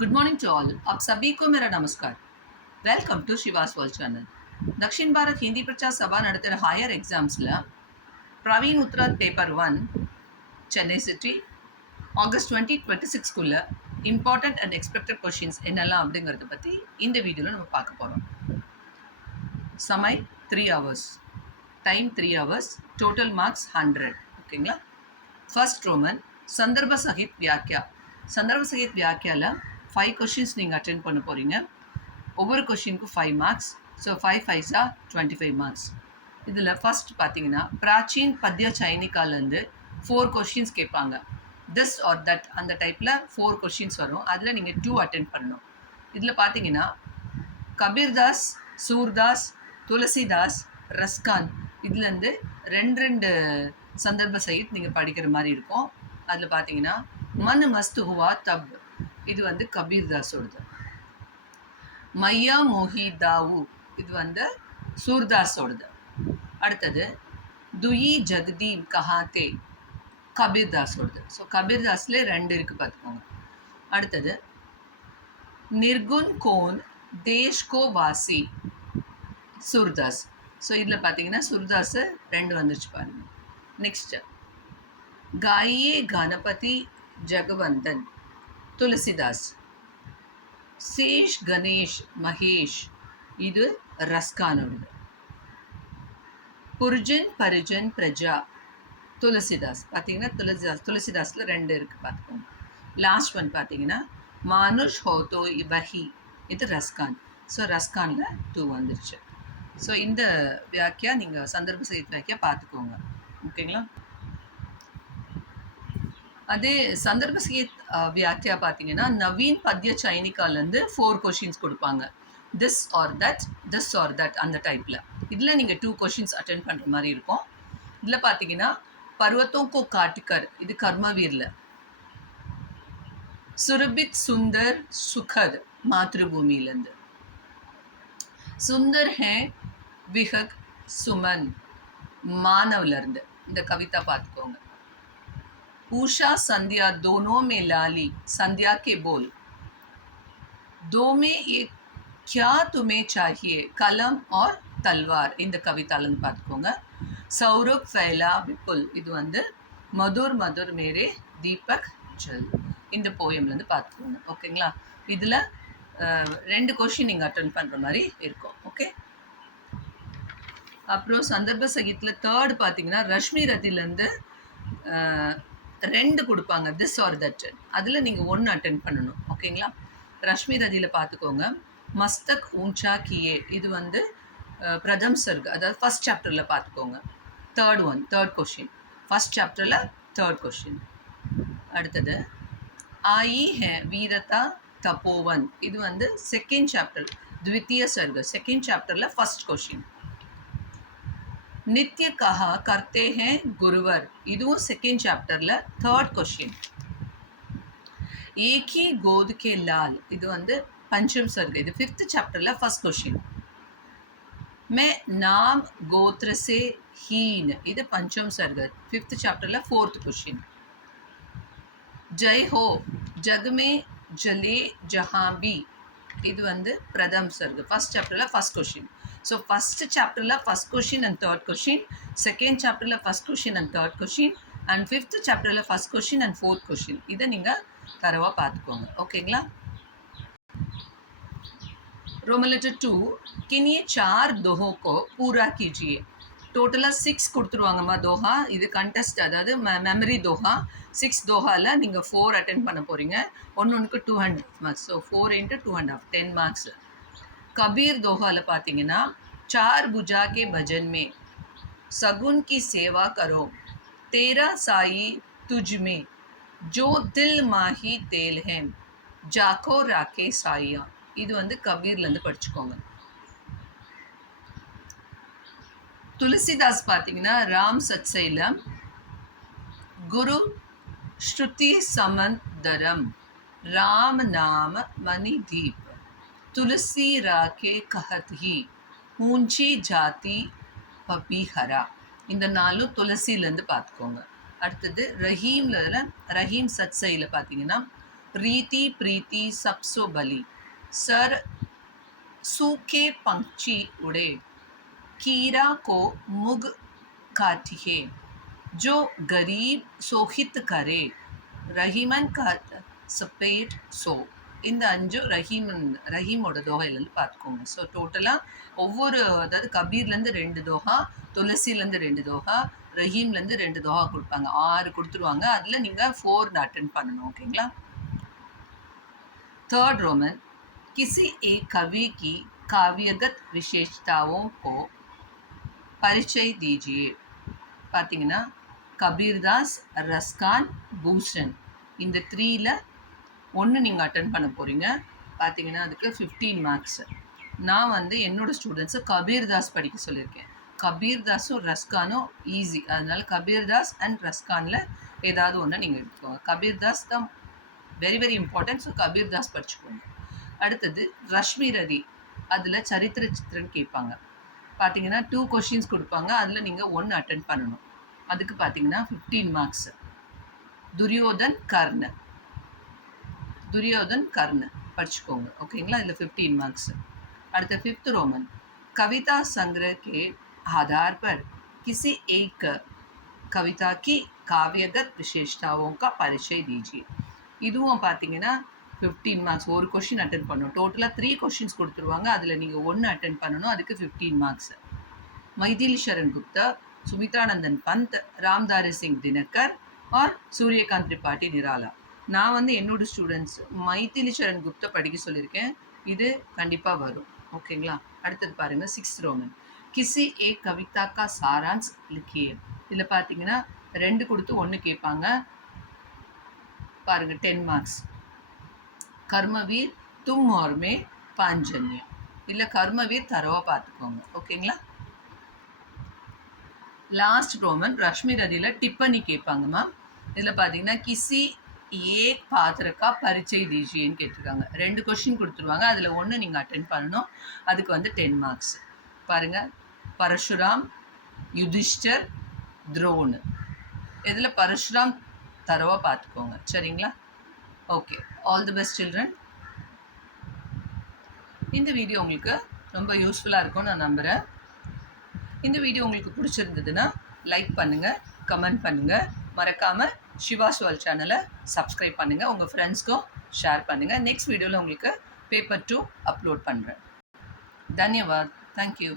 Good morning to all. आप सभी को मेरा नमस्कार। Welcome to Shivas world channel. Dakshin Bharat Hindi Prachar Sabha நடத்துகிற ஹையர் எக்ஸாம்ஸில் Praveen Uttarardh paper 1 Chennai city August 2026 important and expected questions என்னெல்லாம் அப்படிங்கிறத பற்றி இந்த வீடியோவில் நம்ம பார்க்க போகிறோம். சமய் 3 hours, time 3 hours, total marks 100. ஓகேங்களா. ஃபர்ஸ்ட் ரோமன் சந்தர்ப சகித் வியாக்கியா. சந்தர்ப சகித் வியாக்கியாவில் 5 கொஷின்ஸ் நீங்கள் அட்டென்ட் பண்ண போகிறீங்க. ஒவ்வொரு கொஷினுக்கும் 5 மார்க்ஸ். So 5 5s 25 marks. இதில் ஃபஸ்ட் பார்த்தீங்கன்னா பிராச்சீன் பத்ய சைனிகாலேருந்து 4 கொஷின்ஸ் கேட்பாங்க. திஸ் ஆர் தட் அந்த டைப்பில் 4 கொஷின்ஸ் வரும். அதில் நீங்கள் 2 அட்டென்ட் பண்ணணும். இதில் பார்த்தீங்கன்னா கபீர்தாஸ், சூர்தாஸ், துளசிதாஸ், ரஸ்கான் இதுலேருந்து ரெண்டு சந்தர்ப சகித் நீங்கள் படிக்கிற மாதிரி இருக்கும். அதில் பார்த்தீங்கன்னா மன் மஸ்து ஹுவா தப் இது வந்து கபீர்தாஸோடது. மையா மோஹி தாவு இது வந்து சூர்தாஸோடது. அடுத்தது துயி ஜகதீம் கஹாத்தே கபீர்தாஸோடது. ஸோ கபீர்தாஸில் 2 இருக்குது பார்த்துக்கோங்க. அடுத்தது நிர்குன் கோன் தேஷ் கோ வாசி சூர்தாஸ். ஸோ இதில் பார்த்தீங்கன்னா சூர்தாஸு 2 வந்துருச்சு பாருங்க. நெக்ஸ்ட்டு गाइए गणपति जगवंदन तुलसीदास. शेष गणेश महेश இது ரஸ்கானோடது. புர்ஜன் பரிஜன் பிரஜா துளசிதாஸ். பார்த்தீங்கன்னா துளசிதாஸில் 2 இருக்குது பார்த்துக்கோங்க. லாஸ்ட் ஒன் பார்த்தீங்கன்னா மானுஷ் ஹோதோ இபஹி இது ரஸ்கான். ஸோ ரஸ்கானில் 2 வந்துருச்சு. ஸோ இந்த வியாக்கியா நீங்கள் சந்தர்ப்ப சகித் வியாக்கியா பார்த்துக்கோங்க. ஓகேங்களா. அதே சந்தர்ப்ப சகித் வியாக்கியா பார்த்தீங்கன்னா நவீன் பத்ய சைனிகாலேருந்து 4 கொஷின்ஸ் கொடுப்பாங்க. திஸ் ஆர் தட் அந்த டைப்பில். இதில் நீங்கள் 2 கொஷின்ஸ் அட்டென்ட் பண்ணுற மாதிரி இருக்கும். இதில் பார்த்தீங்கன்னா பர்வத்தோं को काटकर இது கர்மவீரில். சுரபித் சுந்தர் சுகத் மாத்ருபூமியிலேருந்து. சுந்தர் ஹே விஹக் சுமன் மானவ்லேருந்து இந்த கவிதா பார்த்துக்கோங்க. उषा संध्या दोनों में लाली संध्या के बोल. दो में एक क्या तुम्हें चाहिए कलम और तलवार இந்த கவிதாலன்னு பார்த்துக்கோங்க. சௌரப் ஃபைலா விப்புல் இது வந்து மதுர் மதுர் மேரே தீபக் ஜல் இந்த போயம்லேருந்து பார்த்துக்கோங்க. ஓகேங்களா. இதில் 2 கொஷின் நீங்கள் அட்டென்ட் பண்ணுற மாதிரி இருக்கும். ஓகே. அப்புறம் சந்தர்ப்ப சகித்தில் 3rd பார்த்தீங்கன்னா ரஷ்மி ரத்திலேருந்து 2 கொடுப்பாங்க. This are that. அதில் நீங்கள் 1 அட்டென்ட் பண்ணணும். ஓகேங்களா. ரஷ்மி ரதியில் பார்த்துக்கோங்க. மஸ்தக் ஊஞ்சா கியே இது வந்து பிரதம் சர்க் அதாவது ஃபஸ்ட் சாப்டரில் பார்த்துக்கோங்க. தேர்ட் கொஷின் ஃபஸ்ட் சாப்டரில் 3rd கொஷின். அடுத்தது ஆயி ஹே வீரதா தபோவன் இது வந்து செகண்ட் சாப்டர் த்வித்திய சர்க் செகண்ட் சாப்டரில் ஃபஸ்ட் கொஷின். नित्य कहा करते हैं गुरुवर இதுவும் செகண்ட் சாப்டரில் 3rd கொஷின். एक ही गोद के लाल இது வந்து பஞ்சம் சர்க் இது 5th சாப்டரில் ஃபர்ஸ்ட் கொஷின். मैं नाम गोत्र से हीन இது பஞ்சம் சர்க் 5th சாப்டரில் 4th கொஷின். जय हो जग में जले जहाँ भी இது வந்து பிரதம் சர்க் ஃபர்ஸ்ட் சாப்டரில் ஃபர்ஸ்ட் கொஷின். ஸோ ஃபஸ்ட் சாப்டரில் first question and 3rd question, second சாப்டரில் first question and 3rd question, and 5th சாப்டரில் first question and 4th question. இதை நீங்கள் தரவாக பார்த்துக்கோங்க. ஓகேங்களா. रोमन लेटर 2 किन्हीं 4 दोहों को पूरा कीजिए. டோட்டலாக 6 கொடுத்துருவாங்கம்மா தோஹா. இது கண்டெஸ்ட் அதாவது மெமரி தோஹா. 6 தோஹாவில் நீங்கள் 4 அட்டென்ட் பண்ண போகிறீங்க. ஒன்றுக்கு 200 மார்க்ஸ். So 4 × 2.5 10 marks. कबीर दोहाला பார்த்தீங்கன்னா 4 भुजा के भजन में सगुन की सेवा करो तेरा साई तुझ में जो दिल माही तेल है जाको राके साइया இது வந்து கபீர்லேருந்து படிச்சுக்கோங்க. துளசிதாஸ் பார்த்தீங்கன்னா ராம் சத்சைல குரு ஸ்ருதி சமந்தரம் ராம் நாம மணி தீப் तुलसी राके कहत ही ऊंची जाति पपीहरा இந்த 4 துளசிலேருந்து பார்த்துக்கோங்க. அடுத்தது ரஹீம் சத்சையில் பார்த்தீங்கன்னா प्रीति प्रीति सबसो बली सर सूखे पंछी उड़े कीड़ा को मुग काटिए जो गरीब सोहित करे ரஹீமன் காத் சப்பேட் ஸோ இந்த அஞ்சும் ரஹீமோட தோகையிலேருந்து பார்த்துக்கோங்க. ஸோ டோட்டலாக ஒவ்வொரு அதாவது கபீர்லேருந்து 2 தோஹா, துளசிலேருந்து 2 தோஹா, ரஹீம்லேருந்து 2 தோஹா கொடுப்பாங்க. 6 கொடுத்துருவாங்க. அதில் நீங்கள் 4 அட்டென்ட் பண்ணணும். ஓகேங்களா? थर्ड रोमन किसी एक कवि की काव्यगत विशेषताओं को परिचय दीजिए. பார்த்தீங்கன்னா கபீர்தாஸ், ரஸ்கான், பூஷன் இந்த 3ல் ஒன்று நீங்கள் அட்டன் பண்ண போகிறீங்க. பார்த்தீங்கன்னா அதுக்கு 15 மார்க்ஸ். நான் வந்து என்னோடய ஸ்டூடெண்ட்ஸை கபீர்தாஸ் படிக்க சொல்லியிருக்கேன். கபீர்தாஸும் ரஸ்கானும் ஈஸி, அதனால் கபீர்தாஸ் அண்ட் ரஸ்கானில் ஏதாவது ஒன்று நீங்கள் எடுத்துக்கோங்க. கபீர்தாஸ் தான் very very important. So Kabirdas படிச்சுக்கோங்க. அடுத்தது ரஷ்மி ரதி, அதில் சரித்திர சித்திரன் கேட்பாங்க. பார்த்தீங்கன்னா 2 கொஷின்ஸ் கொடுப்பாங்க. அதில் நீங்கள் 1 அட்டன் பண்ணணும். அதுக்கு பார்த்தீங்கன்னா 15 மார்க்ஸ். துரியோதன் கர்ண படிச்சுக்கோங்க. ஓகேங்களா? இதில் 15 மார்க்ஸ். அடுத்த 5th रोमन कविता संग्रह के आधार पर किसी एक कविता की काव्यगत विशेषताओं का परिचय दीजिए. இதுவும் பார்த்தீங்கன்னா 15 மார்க்ஸ். ஒரு கொஷின் அட்டன் பண்ணணும். டோட்டலாக 3 கொஷின்ஸ் கொடுத்துருவாங்க. அதில் நீங்கள் 1 அட்டன் பண்ணணும். அதுக்கு 15 மார்க்ஸ். மைதிலி சரண் குப்தா, சுமித்ரானந்தன் பந்த், ராம்தாரி சிங் தினகர் ஆர் சூரியகாந்த் திரிபாठी நிராலா. நான் வந்து என்னோட ஸ்டூடெண்ட்ஸ் மைதிலி சரண் குப்தா படிக்க சொல்லியிருக்கேன். இது கண்டிப்பாக வரும். ஓகேங்களா? அடுத்தது பாருங்கள் 6th रोमन கிசி ஏ கவிதா கா சாரான்ஸ் லிக்கியே. இதில் பார்த்தீங்கன்னா 2 கொடுத்து 1 கேட்பாங்க. பாருங்கள் 10 மார்க்ஸ். கர்மவீர் தும் और में पांचजन्य. இல்லை கர்மவீர் தரவாக பார்த்துக்கோங்க. ஓகேங்களா? லாஸ்ட் रोमन ரஷ்மி ரதியில் டிப்பனி கேட்பாங்க மேம். இதில் பார்த்தீங்கன்னா கிசி ஏக் பாத்திரக்கா பரிச்சை தீஜின்னு கேட்டிருக்காங்க. 2 கொஷின் கொடுத்துருவாங்க. அதில் 1 நீங்கள் அட்டென்ட் பண்ணணும். அதுக்கு வந்து 10 மார்க்ஸ். பாருங்கள் பரசுராம், யுதிஷ்டர், துரோன். இதில் பரசுராம் தரவாக பார்த்துக்கோங்க. சரிங்களா? Okay, all the best children. இந்த வீடியோ உங்களுக்கு ரொம்ப யூஸ்ஃபுல்லாக இருக்கும்னு நான் நம்புகிறேன். இந்த வீடியோ உங்களுக்கு பிடிச்சிருந்ததுன்னா லைக் பண்ணுங்கள், கமெண்ட் பண்ணுங்கள். மறக்காமல் ஷிவாஸ் வேர்ல்ட் சேனலை சப்ஸ்கிரைப் பண்ணுங்கள். உங்கள் ஃப்ரெண்ட்ஸ்க்கும் ஷேர் பண்ணுங்கள். நெக்ஸ்ட் வீடியோவில் உங்களுக்கு பேப்பர் 2 அப்லோட் பண்ணுறேன். தன்யவாத். தேங்க்யூ.